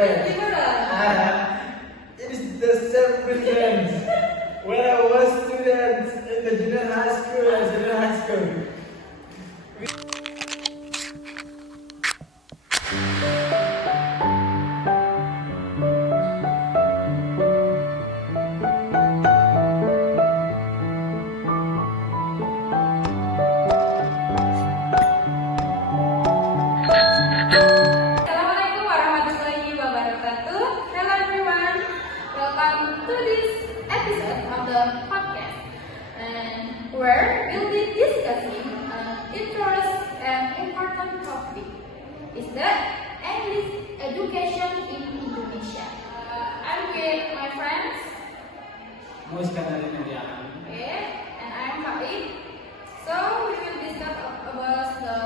different. It is the same difference. When I was student in the junior high school. Assalamualaikum warahmatullahi wabarakatuh. Hello everyone, welcome to this episode of the podcast, and where we'll be discussing an interesting and important topic. Is the English education in Indonesia. I'm with my friends. Moh Iskandar Reniuryaan. Okay, and I'm Faiq. So we will discuss about the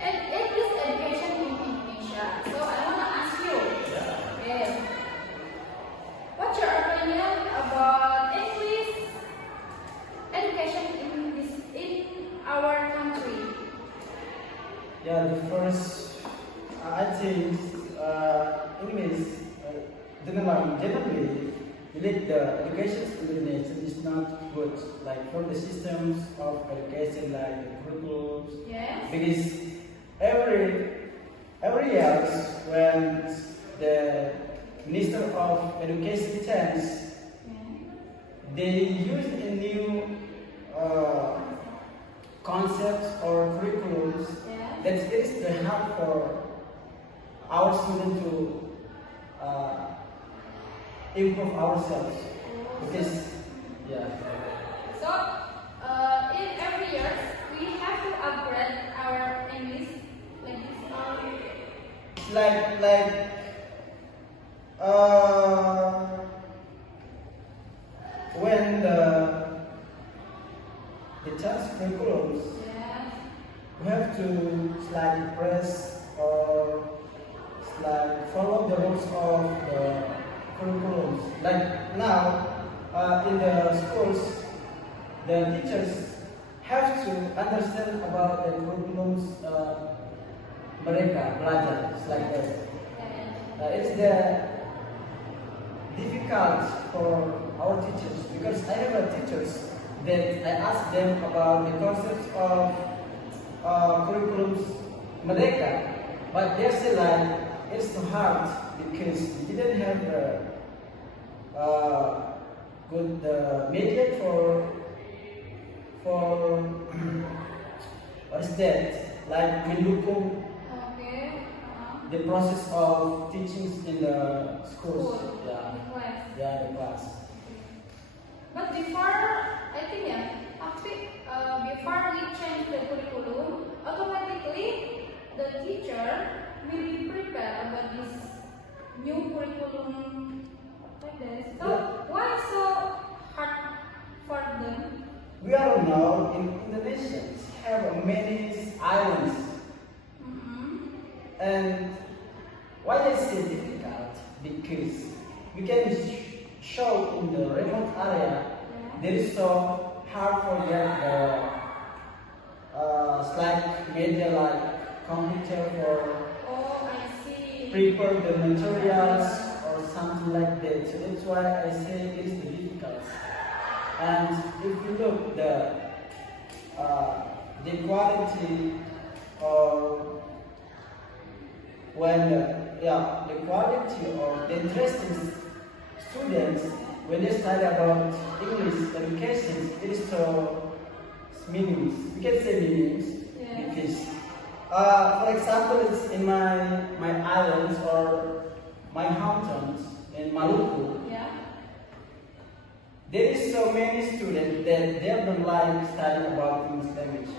English education in Indonesia. So I wanna ask you, okay, what's your opinion about English education in our country? Yeah, the first, I think English generally, believe the education in Indonesia is not good, like for the systems of education, like the curriculums. Yes. Because every year when the Minister of Education changes, they use a new concepts or curriculums that is the help for our students to improve ourselves. Because So in every year we have to upgrade our English like this. like when the chance curriculums, we have to press or follow the rules of the curriculums. Like now, in the schools, the teachers have to understand about the curriculums mereka belajar. It's like that. It's difficult for our teachers, because I have teachers that I ask them about the concepts of curriculums mereka, but they say like it's too hard because they didn't have good media for what is that, like mendukung the process of teaching in the schools. The class. But before, I think before we change the curriculum, automatically the teacher will be prepared about this new curriculum like this. So why so hard for them? We all know in Indonesia have many islands, and why I say difficult, because we can show in the remote area there is so hard for them slide media like computer for I see. prepare the materials or something like that. So that's why I say it is difficult. And if you look the quality or when the quality or the interesting students when they study about English education, it is so meaningless. We can say meaningless because, for example, it's in my islands or my hometowns in Maluku. There is so many students that they don't like studying about English language.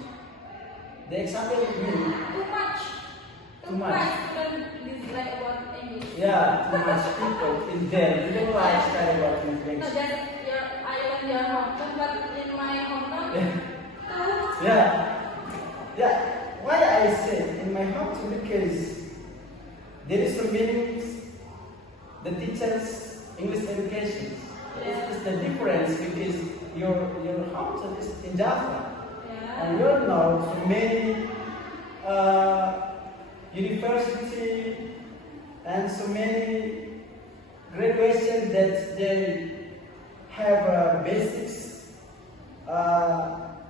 The example is me. Too much students dislike about English. Yeah, too much people is there. They don't like studying about English No, language. just your island, your hometown, but in my hometown, too. Yeah. Why I say in my hometown, because there is so many the teachers English education. It's the difference because your hometown is in Java, and you know so many university and so many graduations that they have basics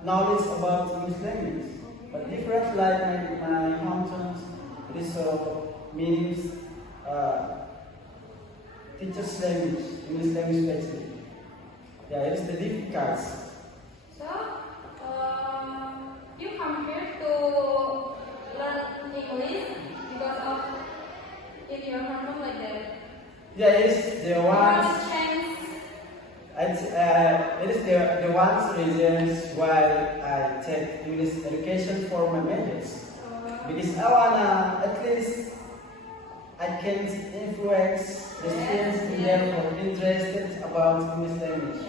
knowledge about English language, but different like my hometown, it is meanings teacher's language, English language especially. Yeah, it is the difficult. So, you come here to learn English because of in your home like that. Yeah, it is the one. It is the one reasons why I take English education for my majors. Because I wanna at least I can influence the students in them who are interested about English language.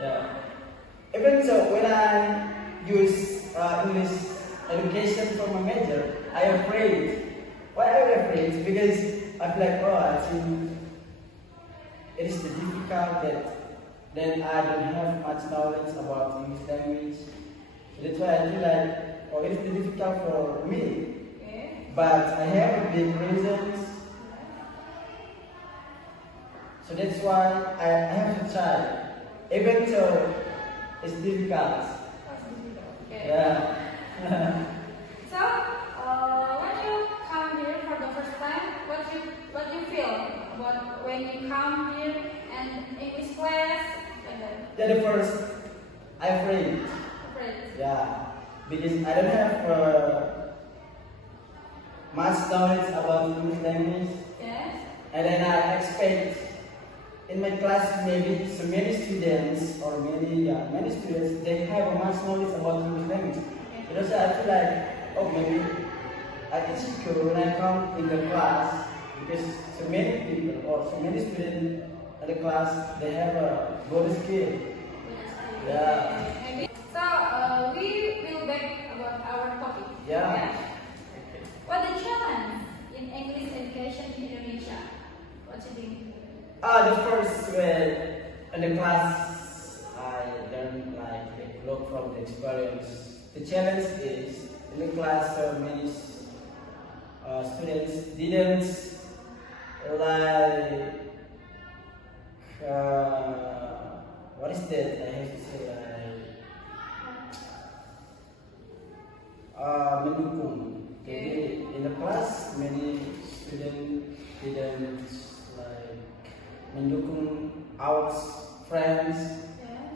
Yeah. Even so, when I use English education for my major, I am afraid. Why am I afraid? Because I feel like, oh, I think it is difficult that then I don't have much knowledge about English language. So that's why I feel like, oh, it is difficult for me. But I have big reasons. So that's why I have to try. Even though it's difficult. Yeah. So, when you come here for the first time, what you feel about when you come here and English class like that? Yeah, the first, I'm afraid. Yeah, because I don't have much knowledge about English language. Yes. And then I expect in my class maybe so many students or many students they have much knowledge about English language. Because I feel like, oh, maybe I can secure when I come in the class because so many people or so many students in the class they have a good skill. Yeah. So we will back about our topic. Yeah. What the challenge in English education in Indonesia? What do you think? The first in the class I learned like a lot from the experience. The challenge is in the class many students didn't like what is that? I have to say mendukung. Jadi in the class many students didn't like mendukung our friends.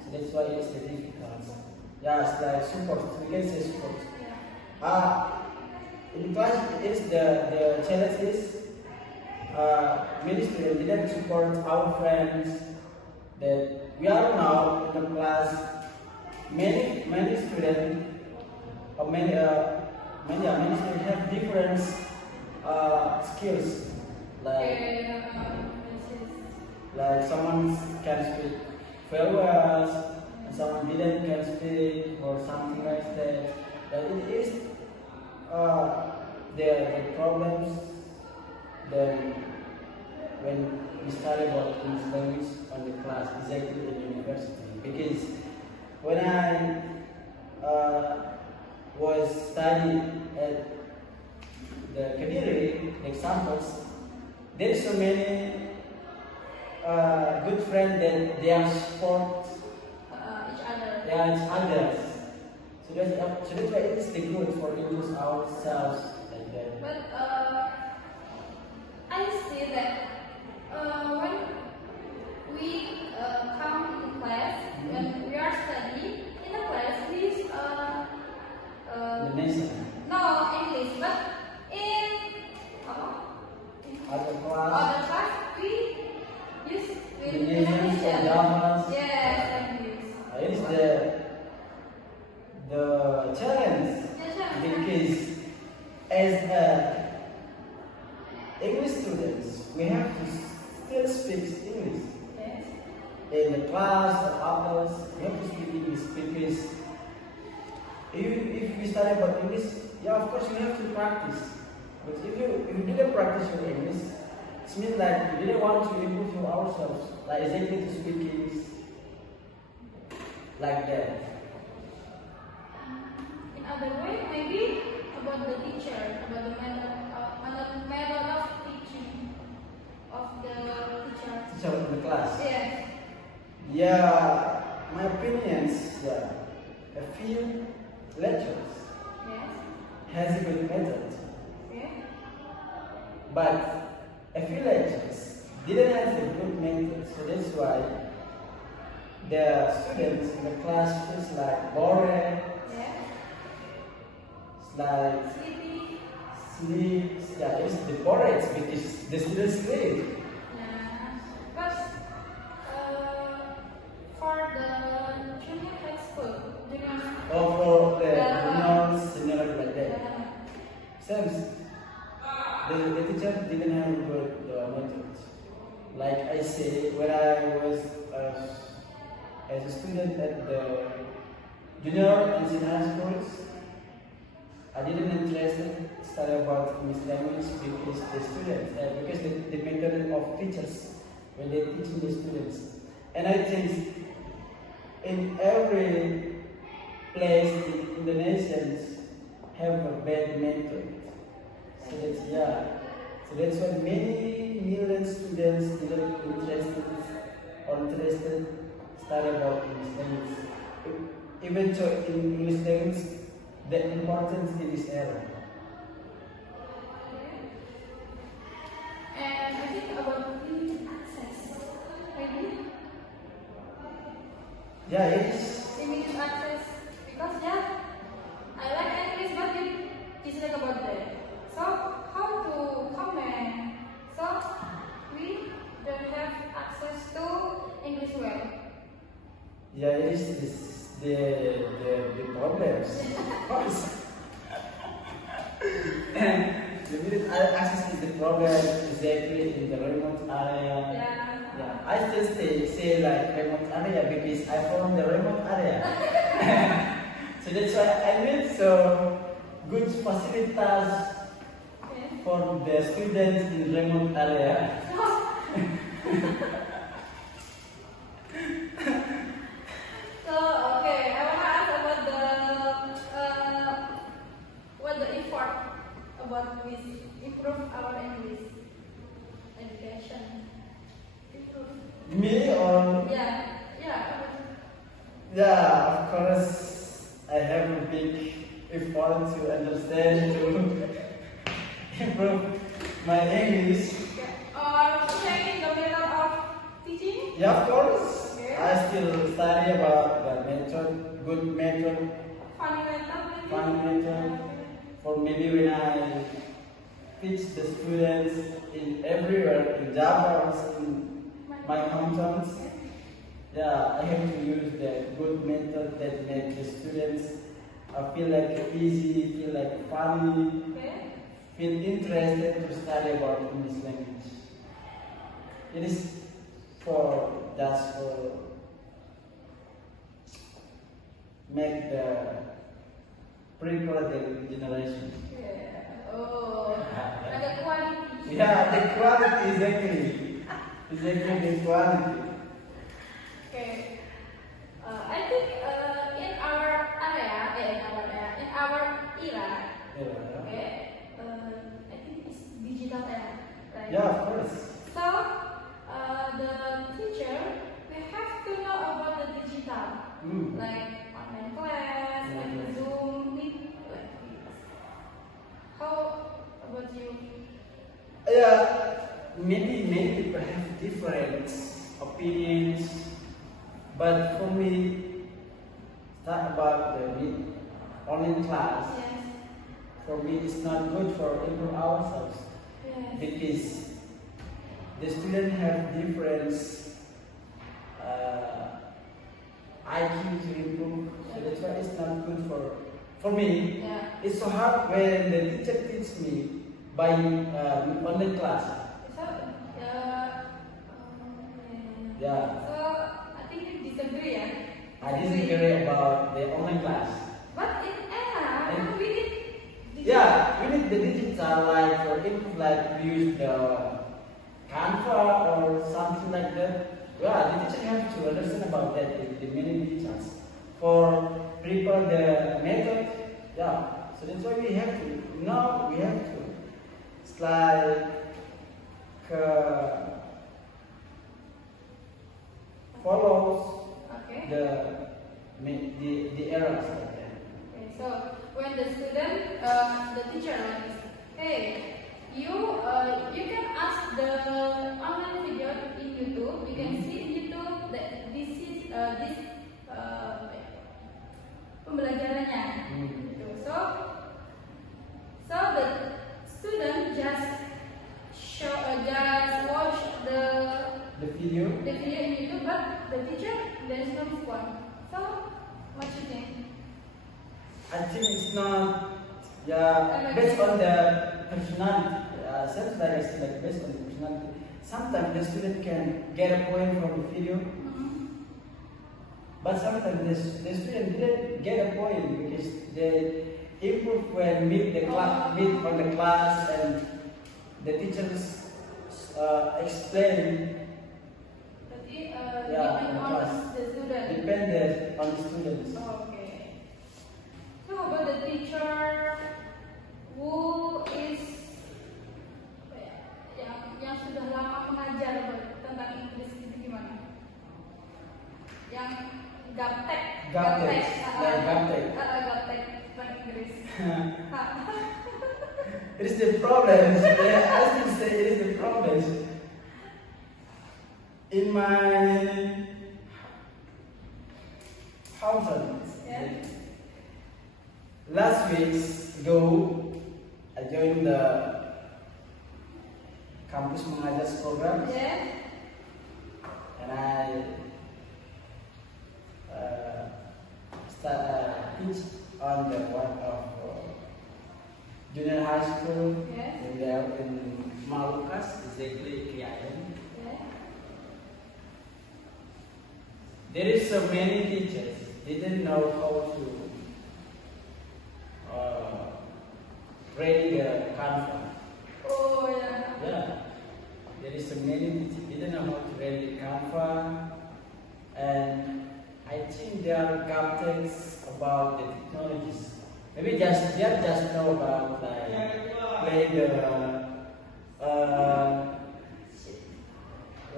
So that's why it's the difficult. Yeah, it's like support. We can say support. In the class, it's the challenge is many students didn't support our friends. That we are now in the class. Many students or many students have different skills. Like someone can speak very well. Someone didn't can speak or something like that. But it is the problems then when we study about English language on the class exactly in university. Because when I was studying at the Kediri examples, there's so many good friends that they are support each other. So that's why it's the good for English ourselves like that. But I see that when we come to class, when we are studying in the class, we The nation. no English, but in Other class. other class we use with Indonesian, Indonesian. Javan. Yes, English. It is the challenge because as English students we have to still speak English. Yes. In the class or others we have to speak English because if we study about English, yeah, of course we have to practice. But if you didn't practice your English, it means like you didn't want to improve ourselves, like exactly to speak English like that. In other way, maybe about the teacher, about the method of teaching. Yeah, my opinions, yeah, a few lectures Yes. has a good method, Okay. but a few lectures didn't have a good method, so that's why the students in the class feels like boring, Yes. it's like Sleepy. sleep, yeah, it's the boring because the students sleep. Yeah. But for the junior high school, junior. Or for the Yeah. senior like that. Yeah. Since the teacher didn't have a good method. Like I say, when I was as a student at the junior and senior schools, I didn't interested study about English language because the students, because the method of teachers when they teaching the students. And I think in every place in Indonesians have a bad method. So that's So that's why many million students didn't interested study about English language. Even though in English language, the importance in this era. And I think about limited access. Maybe Yeah, it is. limited access because I like English, but it's like about that. So how to comment? So we don't have access to English well. Yeah, it is the problems. Of course. And the minute access is the problem exactly in the remote area. Yeah, I still say like remote area because I'm from the remote area. So that's why I need so good facilities for the students in remote area. So okay, I wanna ask about what the effort about we improve our English education. Improve. Me or Yeah. yeah, of course I have a big effort to understand to improve my English. Or checking the method of teaching. Yeah, of course. Okay. I still study about the method, good method, Funny method. for maybe when I teach the students in everywhere, in Java or in my hometowns. Yeah, I have to use the good method that makes the students feel like easy, feel like funny, Okay. feel interested to study about English language. It is just for make the prepare the generation. Yeah. Oh, ada quality. Yeah, the quality exactly the quality. Okay. I think in our area, in our era, Yeah. okay, I think it's digital era, right? Yeah, of course. So the teacher, we have to know about the digital, like online class, like Zoom, Meet, like this. How about you? Yeah, maybe people have different opinions, but for me, talk about the online class. Yes. For me, it's not good for improve ourselves Yes. because the students have different IQ to improve. So that's why it's not good for me. Yeah. It's so hard when the teacher teaches me by online class. So Yeah, So I think you disagree, yeah. I disagree about the online class. But in era, we need digital. Yeah, we need the digital like for input like we use the Canva or something like that. Yeah, the teacher have to understand about that, the many details. For prepare the method, yeah. So that's why we have to. Now we have to. It's like follows Okay. the errors like that. Okay. So when the student, the teacher like, hey, you can ask the online video in YouTube. You can see in YouTube that this is this pembelajarannya. Gitu. So the student just watch the video in YouTube, but the teacher there is no response. So what you think? I think it's not based on the personality. Sometimes like I said, like based on the personality. Sometimes the student can get a point from the video, but sometimes the student didn't get a point because they improve when meet on the class and the teachers explain. Depend on the student. Dependent on the students. Okay. So about the teacher who is yang sudah lama mengajar tentang Inggris itu gimana? Yang gaptek bahasa Inggris. It is the problem. I would say it is the problem. In my household, last week ago, I joined the campus mengajar program, and I teach on the one of junior high school in Malukas, exactly Kriayan. There is so many teachers didn't know how to ready the Canva. Oh yeah. Yeah, there is so many teachers didn't know how to ready the Canva, and I think there are captains about the technologies. Maybe they just know about like play the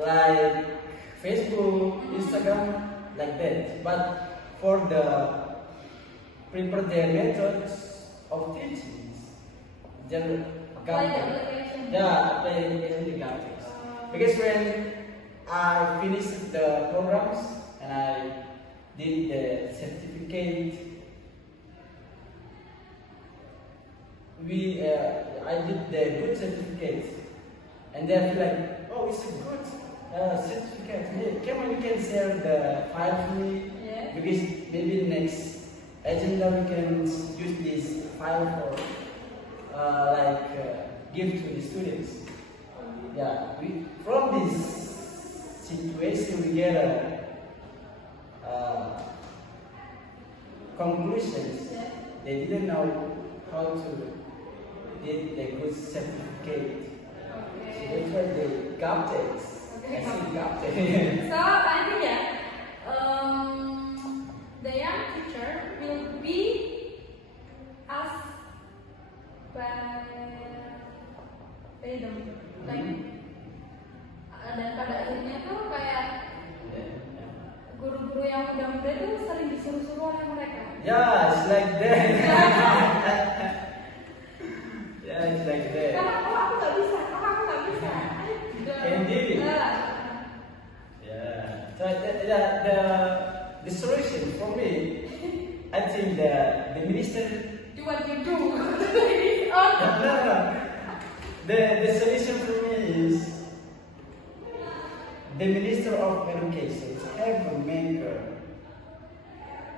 like Facebook, Instagram, like that. But for the prepare their methods of teaching, just Apply the application. apply the application to captains. Because when I finished the programs and I did the certificate, I did the good certificate, and they feel like, oh, it's a good certificate. Hey, come on, you can share the file to me, because maybe next agenda we can use this file for give to the students. Yeah, from this situation we get conclusions. They didn't know how to get a good certificate. So that's why they got it. I think got it. So I think the young teacher will be asked by dan pada akhirnya tuh kayak guru-guru yang muda-muda itu sering disuruh-suruh oleh mereka. Yeah, it's like that. Yeah, it's like that. Karena aku nggak bisa, aku nggak bisa. Can do it. Yeah. So the solution for me, I think the minister. Do what you do. No. The solution for me is the Minister of Education have to make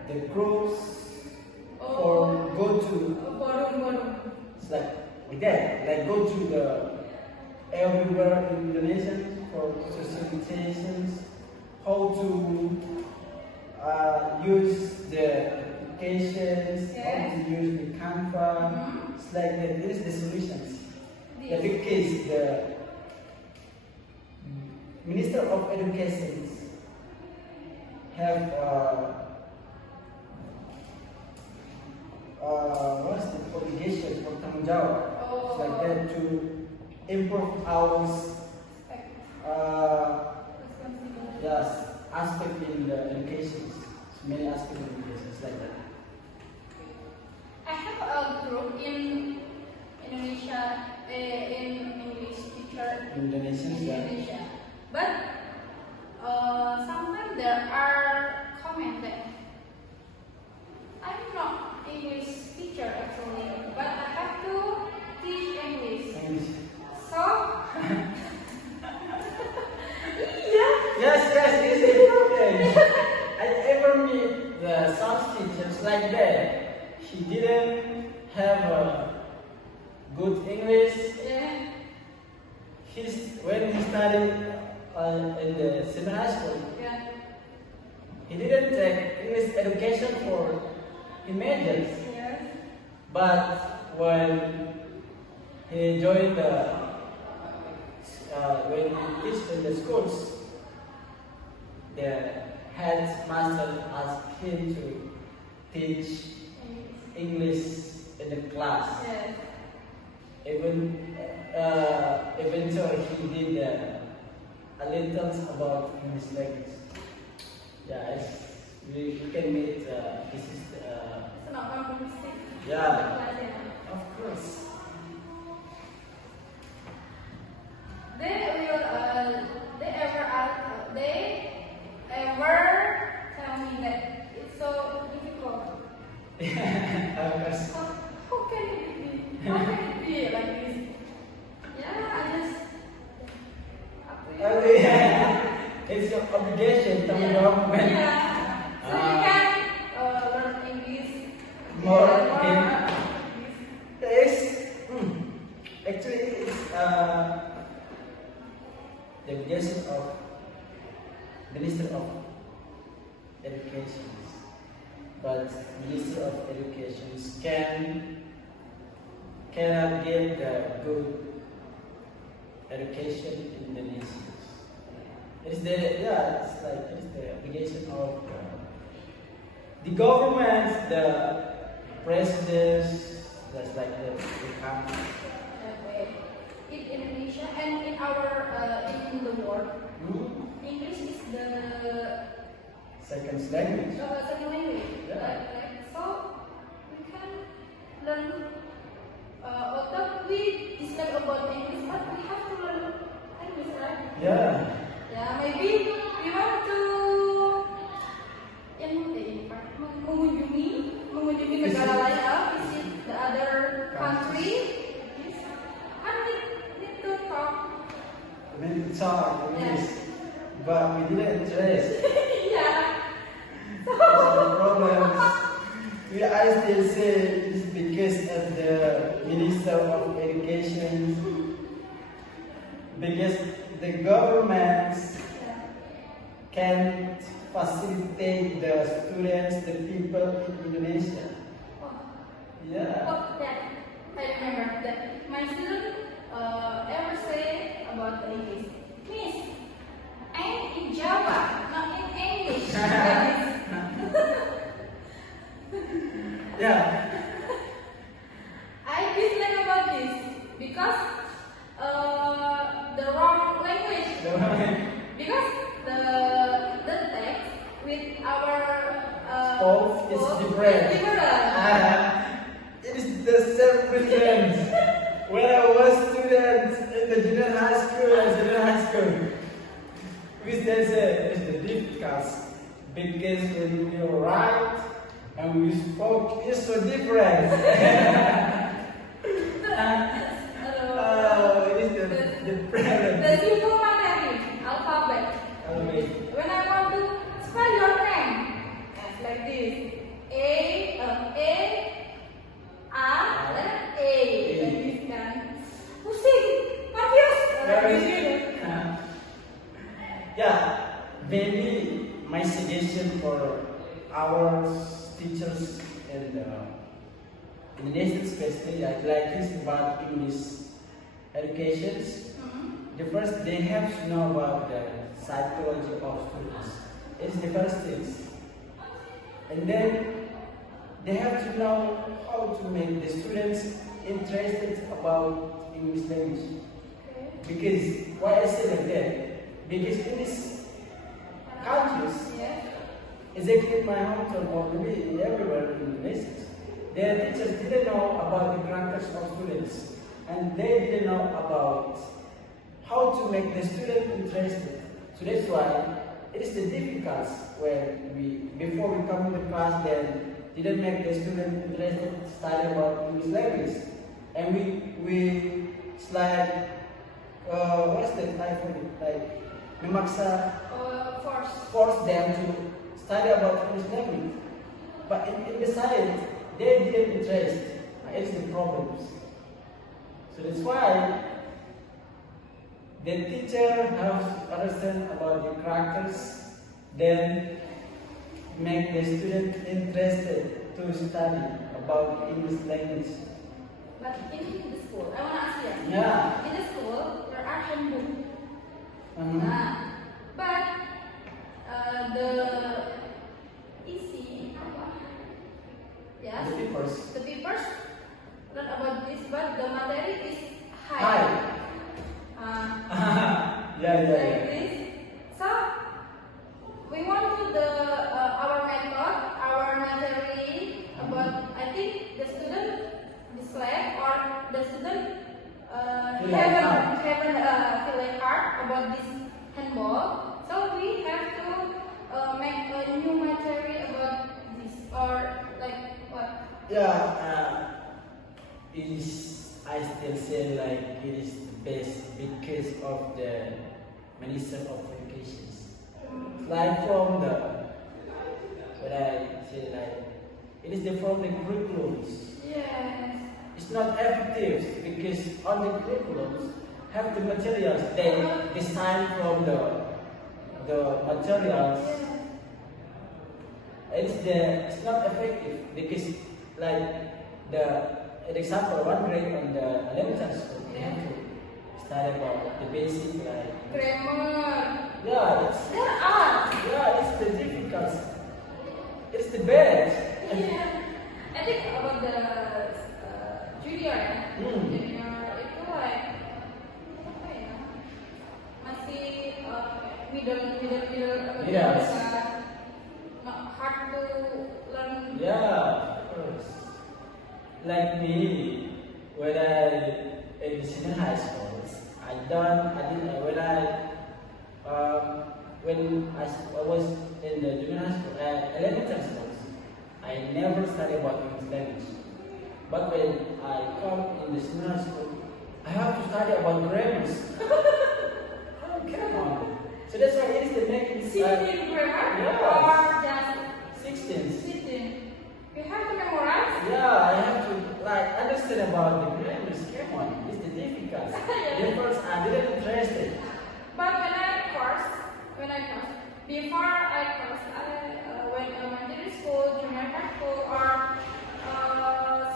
the groups for go to it's like that, like go to the everywhere in Indonesia for socializations, how to use the applications, how to use the Canva. It's like that. This is the solutions. The big case, the Minister of Education have what's the obligation for tanggung jawab? It's like that to improve our aspect in the education. Many aspects in education, like that. I have a group in Indonesia, in English teacher Indonesian, in yeah. Indonesia. But sometimes there are comments that I'm not English teacher actually, but I have to teach English. English. So, yeah. Yes, is it okay? I ever meet the some teachers like that. He didn't have a good English. Yeah. When he studied in the senior high school, Yeah. he didn't take English education for his majors. Yes. But when he joined when he teach in the schools, the headmaster asked him to teach English in the class. Yes. Even so, he did a little about English language. Yeah, we can meet. This is It's not communistic. yeah, of course. They ever tell me that it's so difficult. Of course. How can it be? How can it be like this? Yeah, I just up to you. Okay. It's your obligation to the government. Yeah. So you can learn English. More English. Yes. Actually, it's the obligation of Minister of Education. But Minister of Education cannot give the good education in Indonesia. It's the obligation of the government, the presidents, that's like the country. Okay. In Indonesia and in our in the world, English is the Second language. second language. Yeah. So we can learn. Although we dislike about English, but we have to learn English, right? Yeah. Yeah, maybe we want to mengunjungi negara lain, visit the other country. And we need to talk. We need to talk English, but we didn't interest. Yeah. Some problems. I still say it's because of the Minister of Education, because the government can't facilitate the students, the people in Indonesia. Yeah. Oh, that I remember that my student ever say about the English. Miss, I'm in Java, not in English. Yeah. I dislike about this because the wrong language. Because the text with our Stove is different. It is the same difference. When I was student in the junior high school, we still say it's the difficult because when we write and we spoke, it's so different. It is the different. The simple Mandarin alphabet. When I want to spell your name, it's like this. A, then A. Like this kan. Pusing, confused. Yeah, maybe my suggestion for our teachers and Indonesian especially, like this about English education. The first, they have to know about the psychology of students. It's the first thing. And then they have to know how to make the students interested about English language. Because why I say like that? Because English countries, Yes. exactly in my hometown or maybe everywhere in Indonesia, their teachers didn't know about the characters of students, and they didn't know about how to make the student interested. So that's why it is the difficult when before we come to the class, then didn't make the student interested to study about English language, and it's like what's the type of it? Like memaksa force them to study about English language, but in the science they didn't interest. It's the problems. So that's why the teacher has to understand about the characters, then make the student interested to study about English language. But in the school, I want to ask you. Yeah. In the school, there are handbook. But the isi yes, the papers not about this, but the material is high. Yeah. Like this. So we want to the our method, our material about. I think the student dislike or the student haven't feel like hard about this handball. So we have to make a new material about this or like what? Yeah. It is. I still say like it is the best because of the Minister of Education. Like from the what I say like it is from the curriculums. Yes. It's not effective because on the curriculums have the materials they design from the materials. It's not effective because like the example one grade on the elementary school they have to study about the basic like Grammar. yeah it's the difficult. It's the best. Yeah. I think about the junior junior itu like apa ya masih middle Yes. not hard to learn. Yeah, of course. Like me, when I in senior high schools, when I was in the junior high school, elementary schools, I never studied about English language. But when I come in the senior high school, I have to study about grammars. Oh, come on. So that's why it is the making 16 grammar yes. or just 16. You have to memorize. Yeah, I have to like understand about the grammars. Come on, it's the difficult. The first I didn't interested. But before I went elementary school, junior high school, or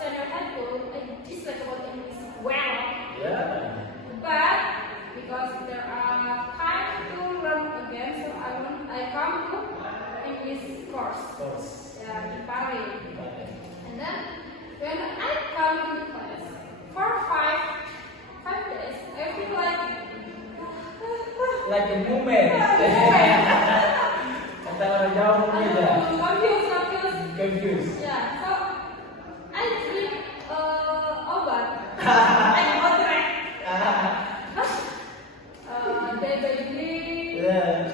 senior high school, I dislike about English well. Yeah. But because there are time to learn again, so I come to English course. Yeah, in Paris. And then when I come to class for five days, I feel like a movement. Kata orang Jawa beda. Confused. Yeah, so I drink obat. I obat. Day by day. Yeah.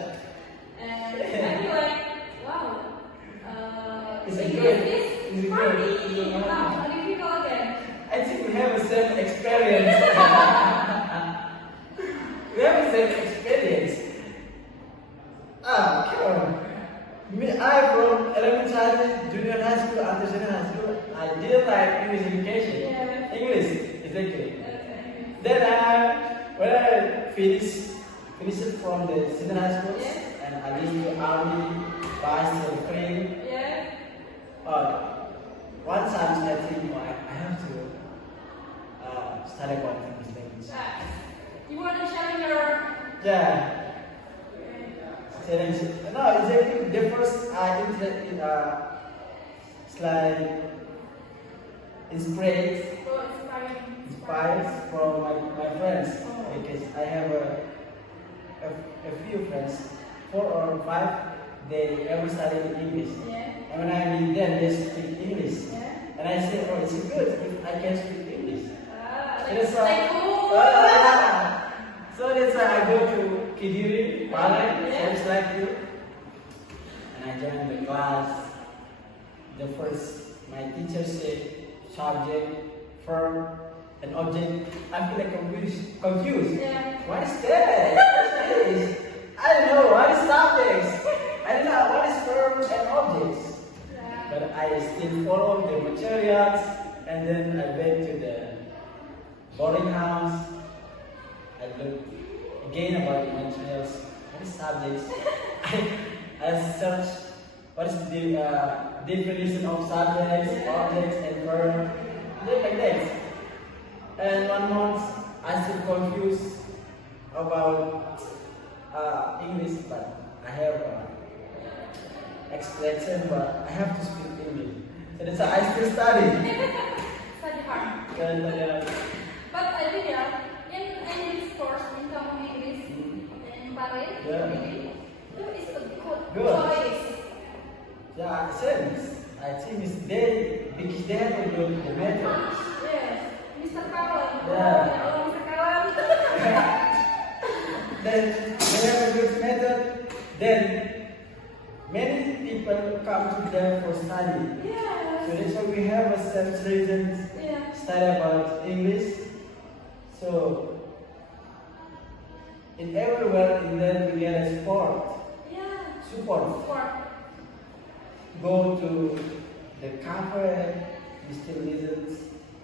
And I feel like, wow. It's a English good. is funny. Difficult again. I think we have the same experience. We have the same experience. Come on. I from elementary, junior high school, after senior high school, I didn't like English education. Yeah. English, exactly. Then when I finished from the senior high school, and I went to army, passed the training. Yeah. One time I think I have to study about English language. You want to share your? Yeah. Challenge. No, exactly. The first interest in it's like inspired from my friends because I have a few friends 4 or 5, they ever study English. Yeah. And when I meet them, they speak English. Yeah. And I say, oh, it's good if I can speak English. That's why, Like cool. so that's why I go to Kediri, Bali, just like you. And I join the class. The first, my teacher said, subject, verb, and object. I feel like confused. Yeah. What is that? What is this? I don't know. What is subjects? I don't know. What is verbs and objects? Yeah. But I still follow the materials, and then I went to the boarding house. I looked again about the materials. What is subjects? I searched what is the definition of subjects, objects, and verbs. Like that. And 1 month, I still confused about English, but I have expression, but I have to speak English. So that's why I still study. Study hard. And, But I think in this course, in common English, in Paris, Yeah. it's a good Good. choice. yeah, sense. I think it's because they have a good methods. Yes, Mr. Kawan. Yeah. Oh, Mr. Kawan. Then they have a good method. Then many people come to them for study. Yes. So that's why we have a self reasons Yeah. study about English. So in everywhere in there we get a support. Support. Go to the cafe, we still listen,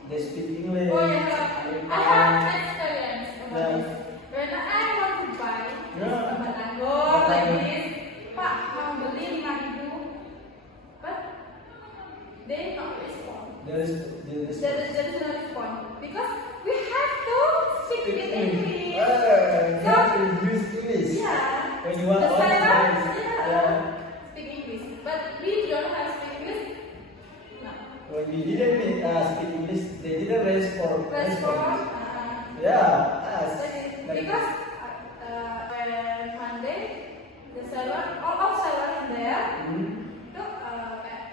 they speak English. Oh yeah, I have experience about Yeah. this. When I want to buy Yeah. mango like this, Pak mau beli 5.000, but they not respond. There is There is no response because we have to speak in English. You have to use English. Yeah. When you want The all the silence, things. yeah. Speak English, but we don't have speak English. No. When we didn't speak English, they didn't respond. Respond. Yeah. Yes. Because when Monday, the seller, all of seller in there, to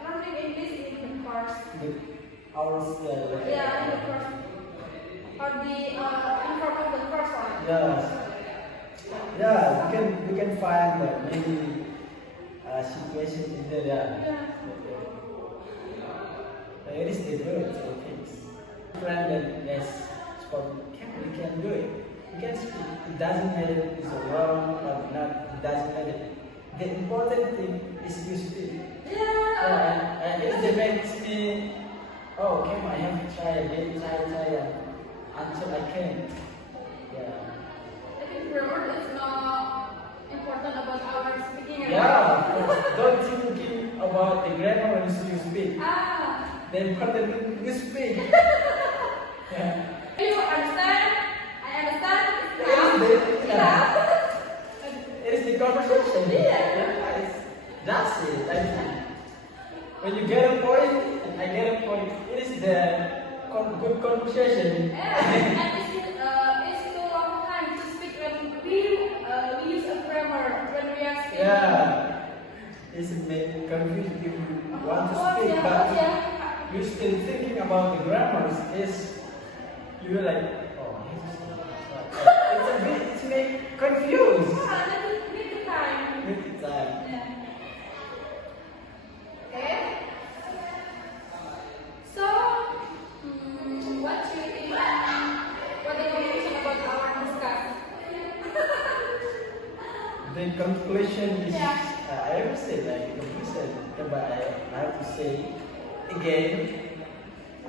learning English in the course. Ours, Yeah, in the course. Or the in front of the course one. Yes. Yeah, we can find many situations in there. Yeah. It is the good things. Friend that yes, we can do it. We can speak. It doesn't matter if it's wrong or not. It doesn't matter. The important thing is you speak. Yeah. And it makes me, oh, okay, I have to try again, try until I can. Yeah. I think grammar is not important about our speaking. Yeah. Don't think about the grammar when you speak. The important thing is speak. Yeah. You understand? I understand. It is the conversation. Yeah. That's it. I think. When you get a point, and I get a point, it is the good conversation. And it's too long time to speak when we use a grammar when we are speaking. Yeah. It's confusing if you want to speak, but you're still thinking about the grammars. You're like, oh, it's a bit, it's make confused. Need the time. With the time. Yeah. Okay. So, what do you think? What the conclusion about our discussion? The conclusion is, Yeah. I ever said like conclusion, but I have to say again,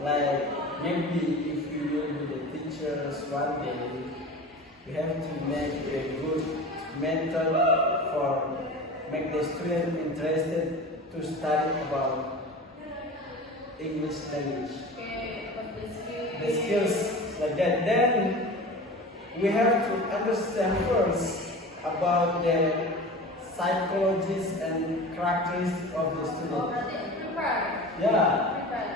like maybe if you will be the teachers one day, you have to make a good method for make the student interested to study about English language. Okay, about the skills. The skills like that. Then we have to understand first about the psychologies and characteristics of the Oh, student. berarti prepare. Yeah, Prepare.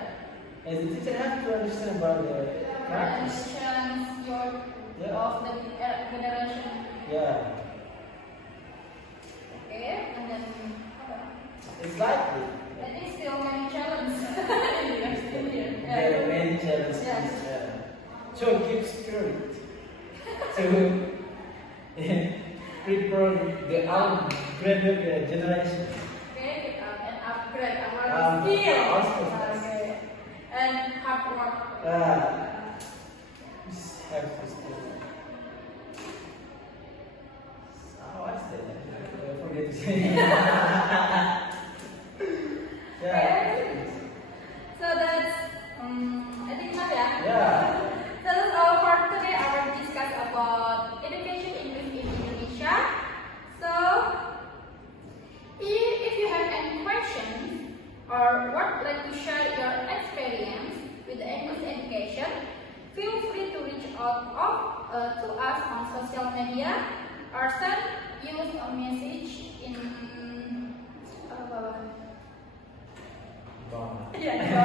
as a teacher have to understand about the characters. Generations, your Yeah. of the generation. Yeah. Okay, and then It's likely. I think still many challenges in here. There are many challenges. Yeah. So keep spirit to prepare the upgraded generation. Okay, and upgrade our skills. Okay, and hard work. Just have to stay. What's that? I forget to say. Yeah. So that's I think enough, yeah. Yeah. So that's all for today. I will discuss about education English in Indonesia. So if you have any questions or would like to share your experience with the English education, feel free to reach out to us on social media or send use a message in yeah.